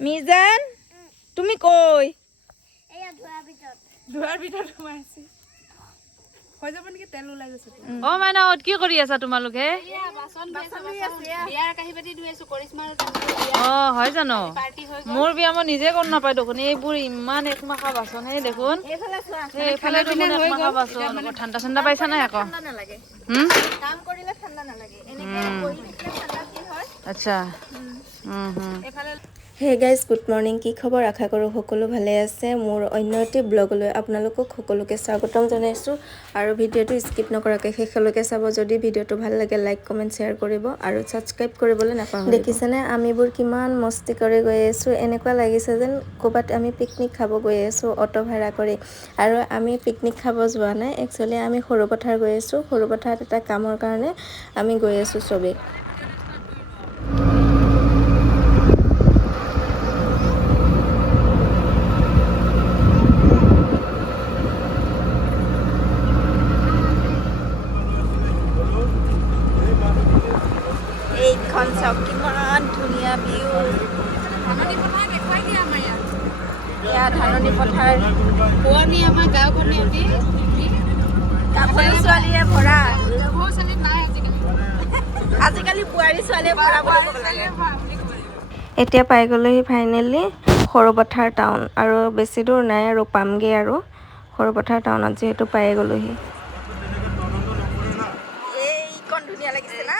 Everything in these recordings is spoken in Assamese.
মিজান তুমি কই এয়া ধোৱাৰ ভিতৰত সোমাইছে হৈ যাব নেকি তেল ওলাই গৈছে অ মাইনাত কি কৰি আছা তোমালোকে বিয়াৰ কাহি বাতি ধুই আছো কৰিশ্মাৰ অ হয় জানো মোৰ বিয়া মই নিজে গম নাপাই দেখোন এইবোৰ ইমান একমাখা বাচন সেই দেখোন এইফালে দেখোন একমাখা বাচন ঠাণ্ডা ঠাণ্ডা পাইছা নাই আকৌ কাম কৰিলে ঠাণ্ডা নালাগে এনেকে বহি থাকিলে ঠাণ্ডা ফিল হয় আচ্ছা এফালে হে গাইজ গুড মৰ্ণিং কি খবৰ আশা কৰোঁ সকলো ভালে আছে মোৰ অন্য এটি ব্লগলৈ আপোনালোকক সকলোকে স্বাগতম জনাইছোঁ আৰু ভিডিঅ'টো স্কিপ নকৰাকৈ শেষলৈকে চাব যদি ভিডিঅ'টো ভাল লাগে লাইক কমেণ্ট শ্বেয়াৰ কৰিব আৰু ছাবস্ক্ৰাইব কৰিবলৈ নাপাহৰিব দেখিছেনে আমিবোৰ কিমান মস্তি কৰি গৈ আছোঁ এনেকুৱা লাগিছে যেন ক'ৰবাত আমি পিকনিক খাব গৈ আছোঁ অটো ভাড়া কৰি আৰু আমি পিকনিক খাব যোৱা নাই একচুৱেলি আমি সৰু পথাৰ গৈ আছোঁ সৰু পথাৰত এটা কামৰ কাৰণে আমি গৈ আছোঁ চবেই এইখন চাওক কিমান ধুনীয়া ভিউ এয়া ধাননি পথাৰ পুৰণি আমাৰ গাঁওখন কাপোৰ ছোৱালীৰে ভৰা আজিকালি বোৱাৰী ছোৱালীয়ে ভৰা বুলি ক'ব লাগে এতিয়া পাই গ'লোহি ফাইনেলি সৰুপথাৰ টাউন আৰু বেছি দূৰ নাই আৰু পামগৈ আৰু সৰুপথাৰ টাউনত যিহেতু পাই গ'লোহি এইখন ধুনীয়া লাগিছে না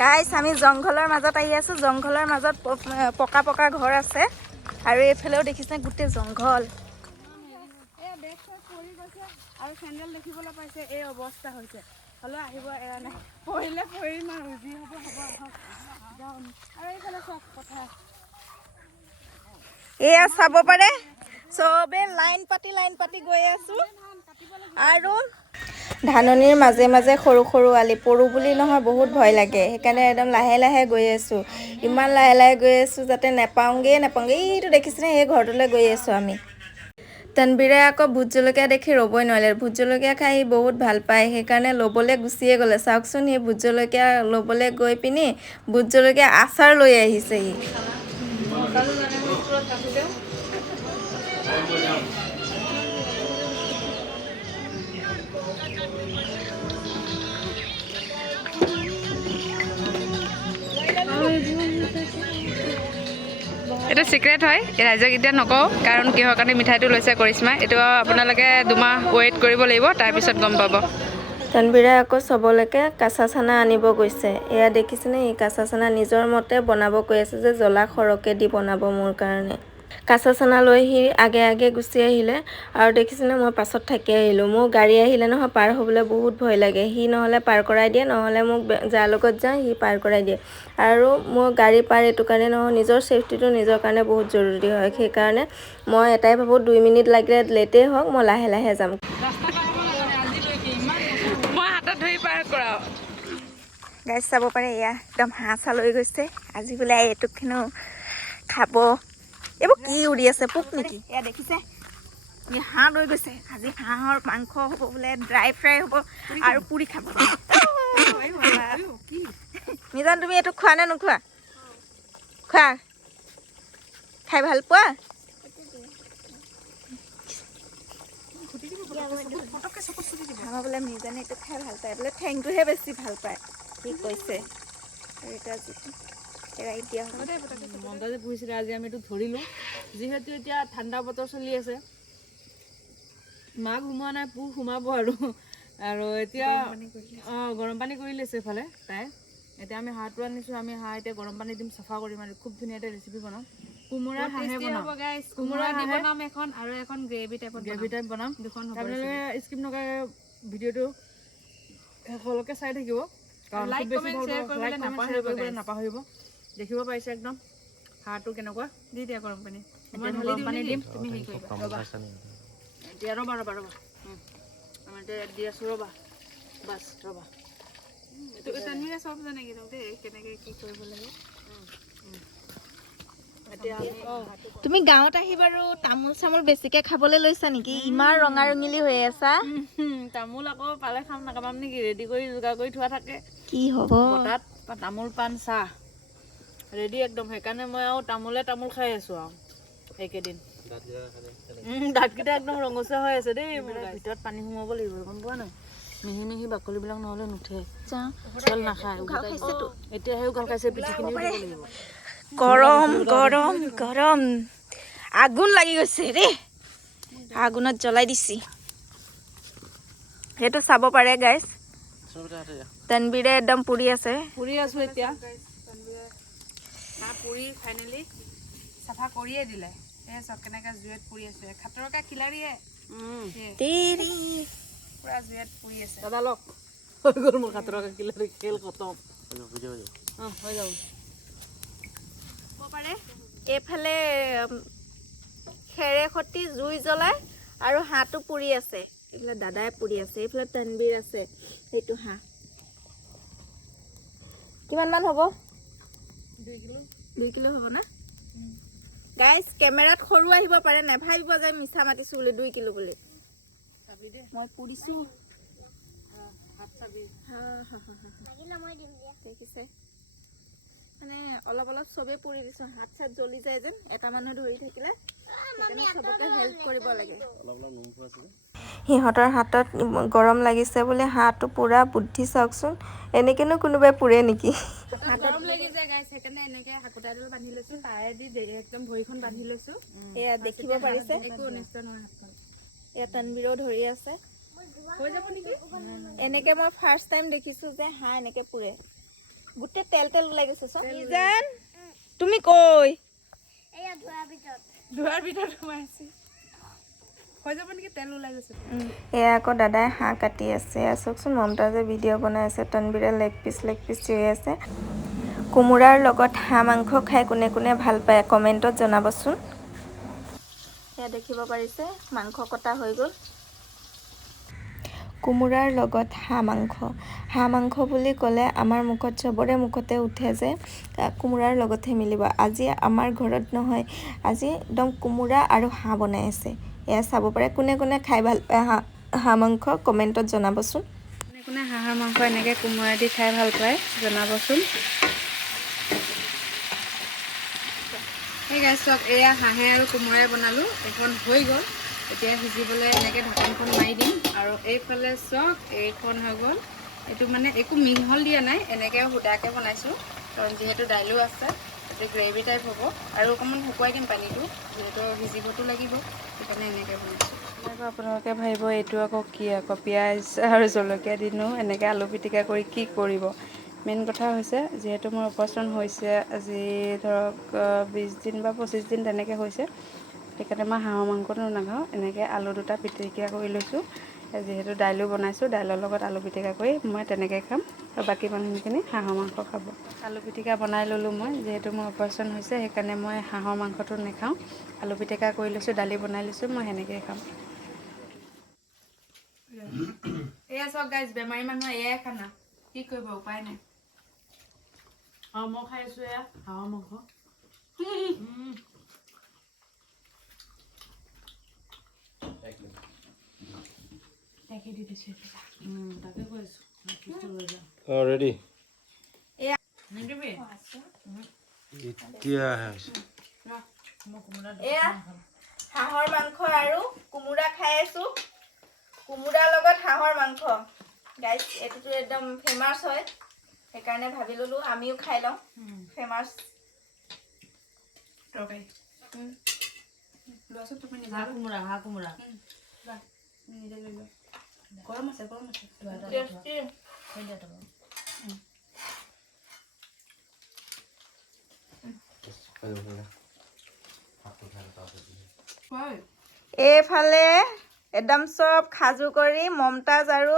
গাইছ আমি জংঘলৰ মাজত আহি আছোঁ জংঘলৰ মাজত পকা পকা ঘৰ আছে আৰু এইফালেও দেখিছে গোটেই জংঘল আৰু চেণ্ডেল দেখিবলৈ পাইছে এই অৱস্থা হৈছে হ'লেও আহিব এৰা নাই পৰিলে পৰিম আৰু যি হ'ব যাওঁ আৰু এইফালে চব কথা এয়া চাব পাৰে চবে লাইন পাতি গৈ আছোঁ আৰু ধাননিৰ মাজে মাজে সৰু সৰু আলি পৰো বুলি নহয় বহুত ভয় লাগে সেইকাৰণে একদম লাহে লাহে গৈ আছোঁ ইমান লাহে লাহে গৈ আছোঁ যাতে নাপাওঁগৈ এইটো দেখিছেনে সেই ঘৰটোলৈ গৈ আছোঁ আমি তানবীৰে আকৌ ভোট জলকীয়া দেখি ৰ'বই নোৱাৰিলে ভোট জলকীয়া খাই সি বহুত ভাল পায় সেইকাৰণে ল'বলৈ গুচিয়ে গ'লে চাওকচোন সি ভোট জলকীয়া ল'বলৈ গৈ পিনি ভোট জলকীয়া আচাৰ লৈ আহিছে সি এইটো চিক্ৰেট হয় ৰাইজক এতিয়া নকওঁ কাৰণ কিহৰ কাৰণে মিঠাইটো লৈছে কৰিশ্মাই এইটো আপোনালোকে 2 মাহ ৱেইট কৰিব লাগিব তাৰপিছত গম পাব তানবীৰে আকৌ চবলৈকে কাঁচা চানা আনিব গৈছে এয়া দেখিছেনে এই কাঁচা চানা নিজৰ মতে বনাব কৈ আছে যে জ্বলা সৰহকৈ দি বনাব মোৰ কাৰণে কাঁচা চানা লৈ সি আগে আগে গুচি আহিলে আৰু দেখিছেনে মই পাছত থাকি আহিলোঁ মোৰ গাড়ী আহিলে নহয় পাৰ হ'বলৈ বহুত ভয় লাগে সি নহ'লে পাৰ কৰাই দিয়ে নহ'লে মোক যাৰ লগত যায় সি পাৰ কৰাই দিয়ে আৰু মোৰ গাড়ী পাৰ এইটো কাৰণে নহয় নিজৰ ছেফটিটো নিজৰ কাৰণে বহুত জৰুৰী হয় সেইকাৰণে মই এটাই ভাবোঁ 2 মিনিট লাগিলে লেটেই হওক মই লাহে লাহে যাম মই হাতত ধৰি পাৰ কৰাওঁ গাইছ চাব পাৰে এয়া একদম হাঁহ চা লৈ গৈছে আজি বোলে এইটোক হেনো খাব এইবোৰ কি উৰি আছে পোক নেকি এয়া দেখিছে হাঁহ লৈ গৈছে আজি হাঁহৰ মাংস হ'ব বোলে ড্ৰাই ফ্ৰাই হ'ব আৰু পুৰি খাব মিজান তুমি এইটো খোৱা নে নোখোৱা খোৱা খাই ভাল পোৱা আমাৰ বোলে মিজানে এইটো খাই ভাল পায় বোলে ঠেংটোহে বেছি ভাল পায় সি কৈছে আৰু এতিয়া এৰাই দিয়া মন্দাজে পুহিছিলে আজি আমি এইটো ধৰিলোঁ যিহেতু এতিয়া ঠাণ্ডা বতৰ চলি আছে মাঘ সোমোৱা নাই পুহ সোমাব আৰু এতিয়া গৰম পানী কৰি লৈছে এইফালে তাই এতিয়া আমি হাঁহটো আনিছোঁ আমি হাঁহ এতিয়া গৰম পানী দিম চাফা কৰিম আৰু খুব ধুনীয়া এটা ৰেচিপি বনাম কোমোৰা হাঁহে বনাম কোমোৰা দি বনাম এখন আৰু এখন গ্ৰেভি টাইপ বনাম দুখন আপোনালোকে স্কিপ নকৰে ভিডিঅ'টো শেষলৈকে চাই থাকিব লাইক কমেণ্ট শ্বেয়াৰ কৰিবলৈ নাপাহৰিব দেখিব পাৰিছে একদম হাঁহটো কেনেকুৱা দি দিয়া গৰম পানী গৰম পানী দিম তুমি হেৰি কৰিবা ৰ'বা এতিয়া ৰ'বা আমি এতিয়া দি আছোঁ ৰ'বা বাছ ৰ'বা এইটো চব জানে কিন্তু দেই কেনেকৈ কি কৰিব লাগে তুমি গাঁৱত আহি বাৰু তামোল চামোল বেছিকে খাবলৈ লৈছা নেকি? ইমান ৰঙা ৰঙিলি হৈ আছা। তামোল আকৌ পালে খাম নাকামাম নেকি? ৰেডি কৰি যোগাৰ কৰি থোৱা থাকে। কি হ'ব? বতাত তামোল পাণ চাহ ৰেডি একদম। সেইকাৰণে মই আৰু তামোল খাই আছো আৰু এইকেইদিন। দাঁতকেইটা একদম ৰঙচুৱা হৈ আছে দেই। ভিতৰত পানী সোমাব লাগিব, গম পোৱা নাই? মিহি মিহি বাকলিবিলাক নহ'লে নুঠে। চাউল নাখায় এতিয়াহে উঘাল খাইছে। পিঠিখিনি দিব লাগিব। গৰম গৰম গৰম আগুন লাগি গৈছে দেই। আগুনত জ্বলাই দিছি। সেইটো চাব পাৰে গাইজ। তানবীৰে একদম পুৰি আছে। পুৰি আছো এতিয়া। পুৰি ফাইনেলি চাফা কৰিয়ে দিলে। এই চব কেনেকৈ জুইত পুৰি আছে। খাতৰকে খিলাৰিয়ে পুৰা জুইত পুৰি আছে। দাদা লওক হৈ গ'ল মোৰ খাতৰকে খিলাৰি। খেল খতম হৈ যাব পাৰে। এইফালে খেৰে সতি জুই জ্বলাই আৰু হাঁহটো পুৰি আছে। এইফালে দাদাই পুৰি আছে, এইফালে তানবীৰ আছে। সেইটো হাঁহ কিমান মান হ'ব? 2 কিলো হ'ব না গাইজ? কেমেৰাত সৰু আহিব পাৰে, নাভাবিব যে মিছা মাতিছো বুলি 2 কিলো বুলি। মই পুৰিছো। দেখিছে মানে অলপ অলপ চবেই পুৰি দিছো। হাত চাত জ্বলি যায় যেন, এটা মানুহ ধৰি থাকিলে চবকে হেল্প কৰিব লাগে। সিহঁতৰ হাতত গৰম লাগিছে বুলি হাঁহটো পুৰা বুদ্ধি চাওকচোন। এনেকেনো কোনোবাই পুৰে নেকি? গৰম লাগি যায় গাইছ। সেইকাৰণে এনেকে হাকোটাইডাল বান্ধি লৈছো। তাৰেদি একদম ভৰিখন বান্ধি লৈছো। এয়া দেখিব পাৰিছে। একো অনিষ্ট নহয় হাতখন। এয়া তানবীৰেও ধৰি আছে। হৈ যাব নেকি? এনেকে মই ফাৰ্ষ্ট টাইম দেখিছো যে হাঁহ এনেকে পুৰে। গোটেই তেল তেল ওলাই গৈছে। চোন তুমি কৈ ধোৱাৰ ভিতৰত সোমাই আছে। হৈ যাব নেকি? তেল ওলাই গৈছে। এয়া আকৌ দাদাই হাঁহ কাটি আছে। চাওকচোন, মমতাজে ভিডিঅ' বনাই আছে। তানবীৰে লেগ পিচ চিৰি আছে। কোমোৰাৰ লগত হাঁহ মাংস খাই কোনে কোনে ভাল পায় কমেণ্টত জনাবচোন। এয়া দেখিব পাৰিছে মাংস কটা হৈ গ'ল। কোমোৰাৰ লগত হাঁহ মাংস বুলি ক'লে আমাৰ মুখত চবৰে মুখতে উঠে যে কোমোৰাৰ লগতহে মিলিব। আজি আমাৰ ঘৰত নহয়, আজি একদম কোমোৰা আৰু হাঁহ বনাই আছে। এয়া চাব পাৰে। কোনে কোনে খাই ভাল পায় হাঁহ মাংস কমেণ্টত জনাবচোন। কোনে কোনে হাঁহৰ মাংস এনেকৈ কোমোৰা দি খাই ভাল পায় জনাবচোন। সেই গাইছ চব এয়া হাঁহে আৰু কোমোৰাই বনালোঁ। এইখন হৈ গ'ল। এতিয়া সিজিবলৈ এনেকৈ ঢাকনখন মাৰি দিম। আৰু এইফালে চক এইখন হৈ গ'ল। এইটো মানে একো মিহল দিয়া নাই, এনেকৈ সুদাকৈ বনাইছোঁ। কাৰণ যিহেতু দাইলো আছে, এইটো গ্ৰেভি টাইপ হ'ব। আৰু অকণমান শুকুৱাই দিম পানীটো, যিহেতু সিজিবতো লাগিব। সেইকাৰণে এনেকৈ বনাইছোঁ। আকৌ আপোনালোকে ভাবিব এইটো আকৌ কি আকৌ পিঁয়াজ আৰু জলকীয়া দিনো এনেকৈ আলু পিটিকা কৰি কি কৰিব। মেইন কথা হৈছে, যিহেতু মোৰ অপাৰেশ্যন হৈছে আজি ধৰক 20 দিন বা 25 দিন তেনেকৈ হৈছে। সেইকাৰণে মই হাঁহৰ মাংসটো নাখাওঁ। এনেকৈ আলু দুটা পিটিকা কৰি লৈছোঁ। যিহেতু দাইলো বনাইছোঁ, দাইলৰ লগত আলু পিটিকা কৰি মই তেনেকৈ খাম। আৰু বাকী মানুহখিনি হাঁহৰ মাংস খাব। আলু পিটিকা বনাই ল'লোঁ মই, যিহেতু মোৰ অপাৰেশ্যন হৈছে। সেইকাৰণে মই হাঁহৰ মাংসটো নাখাওঁ। আলু পিটিকা কৰি লৈছোঁ, দালি বনাই লৈছোঁ, মই সেনেকৈয়ে খাম। এয়া চব গাইজ, বেমাৰী মানুহৰ এয়াই খানা। কি কৰিব, উপায় নাই। মই খাই আছো এয়া হাঁহৰ মাংস। তাকে কৈছো ৰেডি এয়া নিদিবি। এতিয়া এয়া হাঁহৰ মাংস আৰু কোমোৰা খাই আছো। কোমোৰাৰ লগত হাঁহৰ মাংস গাইজ, এইটোতো একদম ফেমাছ হয়। সেইকাৰণে ভাবি ল'লো আমিও খাই লওঁ। ফেমাছ তৰকাৰী। লোৱাচোন তুমি নিজে। হাঁহ কোমোৰা নিজে লৈ লোৱা। গৰম আছে। এইফালে একদম চব খাজু কৰি মমতাজ আৰু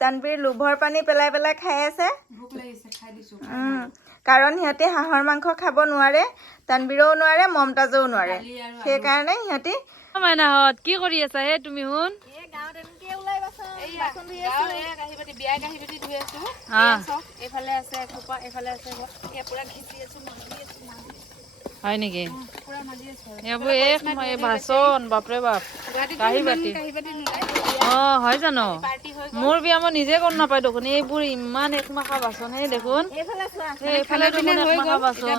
তানবীৰ লোভৰ পানী পেলাই পেলাই খাই আছে। ভোক লাগিছে, খাই দিছোঁ। কাৰণ সিহঁতে হাঁহৰ মাংস খাব নোৱাৰে, তানবীৰেও নোৱাৰে, মমতাজেও নোৱাৰে। সেইকাৰণে সিহঁতি মাইনাহঁত কি কৰি আছা হে তুমি? শুন, বিয়াই কাঁহী বাতি ধুই আছোঁ। এইফালে আছে এসোপা, এইফালে আছে পুৰা ঘিচি আছোঁ, মাৰি আছোঁ। হয় নেকি পুৰা মাজি আছে এইবোৰ এই বাচন বাপৰে বাপ কাঁহী বাতি হয় জানো মোৰ বিয়া মই নিজে গম নাপাই দেখোন এইবোৰ ইমান একমাখা বাচন হে দেখোন এইফালে দেখোন একমাখা বাচন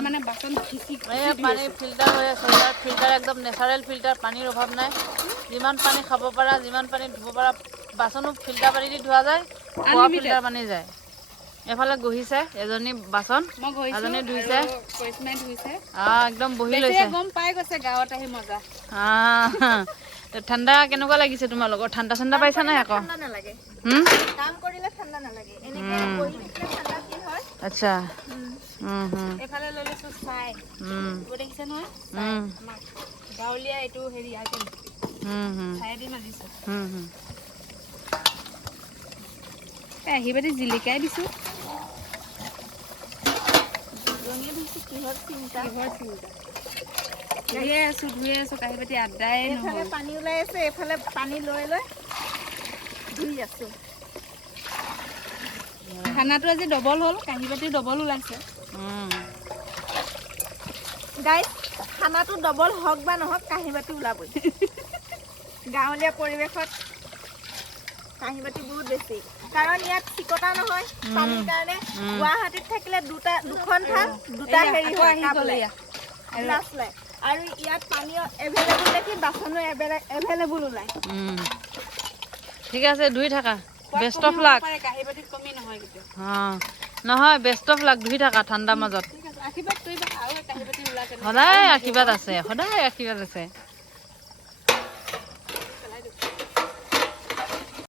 এই পানী ফিল্টাৰ হৈ আছে ইয়াত ফিল্টাৰ একদম নেচাৰেল ফিল্টাৰ পানীৰ অভাৱ নাই যিমান পানী খাব পাৰা যিমান পানী ধুব পাৰা বাচনো ফিল্টাৰ পানী দি ধোৱা যায় খোৱা ফিল্টাৰ পানী যায় এফালে গহিছে এজনী বাচন এজনী ধুইছে একদম বহি লৈছে গম পাই গৈছে গাঁৱত আহি মজা ঠাণ্ডা কেনেকুৱা লাগিছে তোমালোকৰ ঠাণ্ডা ঠাণ্ডা পাইছা নাই আকৌ আচ্ছা গাঁৱলীয়া এইটো হেৰি ছাইদি মাজিছে আহি বাতি জিলিকাই দিছো ধুয়ে আছো কাঁহী বাতি আদায় এফালে পানী ওলাই আছে এফালে পানী লৈ লৈ ধুই আছো খানাটো আজি ডবল হ'ল কাঁহী বাতি ডবল ওলাইছে গাইজ খানাটো ডবল হওক বা নহওক কাঁহী বাতি ওলাবই গাঁৱলীয়া পৰিৱেশত কাঁহী বাতি বহুত বেছি কাৰণ ইয়াত চিকতা নহয় পানীৰ কাৰণে গুৱাহাটীত থাকিলে দুখন থাল দুটা হেৰি হয় আৰু ইয়াত পানী এভেইলেবল দেখি বাচনো এভেইলেবল ওলায় ঠিক আছে ধুই থাকা বেষ্ট অফ লাক কাঁহী বাতি কমি নহয় কিন্তু নহয় বেষ্ট অফ লাক ধুই থাকা ঠাণ্ডা মাজত আশীৰ্বাদ কৰিবা আৰু কাঁহী বাতি ওলাকে সদায় আশীৰ্বাদ আছে